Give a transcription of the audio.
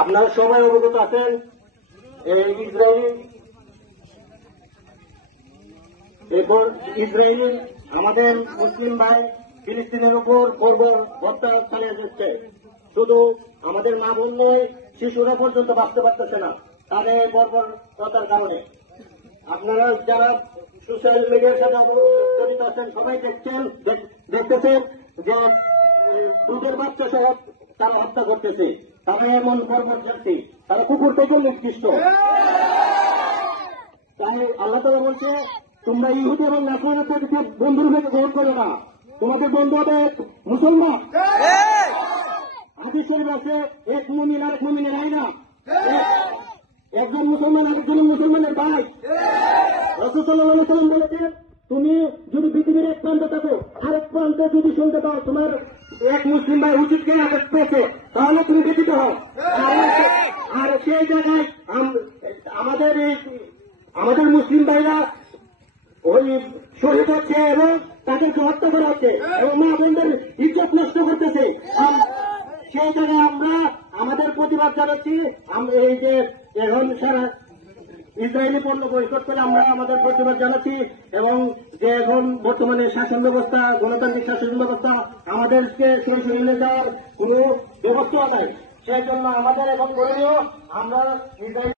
আপনারা সবাই অবগত আছেন ইসরায়েল আমাদের মুসলিম ভাই ফিলিস্তিনের উপর বর্বর হত্যা চালিয়ে যাচ্ছে। শুধু আমাদের মা বোন নয়, শিশুরা পর্যন্ত বাঁচতে পারতেছে না তাদের বর্বরতার কারণে। আপনারা যারা সোশ্যাল মিডিয়ার সাথে জড়িত আছেন সবাই দেখতেছেন যে দুধের বাচ্চা সহ তারা হত্যা করতেছে। তারা এমন বর্বর যাচ্ছে, তারা কুকুর থেকে নিকৃষ্ট। তাই আল্লাহ তাআলা বলছে, তোমরা ইহুদি এবং নাসরানীদেরকে বন্ধুর ভেবে গ্রহণ করো না, তোমাদের বন্ধু হবে মুসলমান। হাদিস শরীফ আছে, এক মুমিন আরেক মুমিনের ভাই না, একজন মুসলমান আরেকজন মুসলমানের ভাই। রাসূল সাল্লাল্লাহু আলাইহি ওয়াসাল্লাম বলেছেন, তুমি যদি পৃথিবীর এক প্রান্তে থাকো, আরেক প্রান্তে যদি শুনতে পাও তোমার এক মুসলিম ভাই উচিতকে আঘাত পেয়েছে, তাহলে তুমি ব্যথিত হও। আর সেই জায়গায় আমাদের মুসলিম ভাইরা ওই শহীদ হচ্ছে এবং তাদেরকে হত্যা করা হচ্ছে এবং মা বোনদের ইজ্জত নষ্ট করতেছে। সেই জায়গায় আমরা আমাদের প্রতিবাদ জানাচ্ছি। এই যে এখন সারা ইসরায়েলি পণ্য বয়কট করে আমরা আমাদের প্রতিবাদ জানাচ্ছি এবং যে এখন বর্তমানে শাসন ব্যবস্থা, গণতান্ত্রিক শাসন ব্যবস্থা আমাদেরকে সরিয়ে যাওয়ার কোন ব্যবস্থা নাই। সেই জন্য আমাদের এখন করণীয়, আমরা ইসরায়েল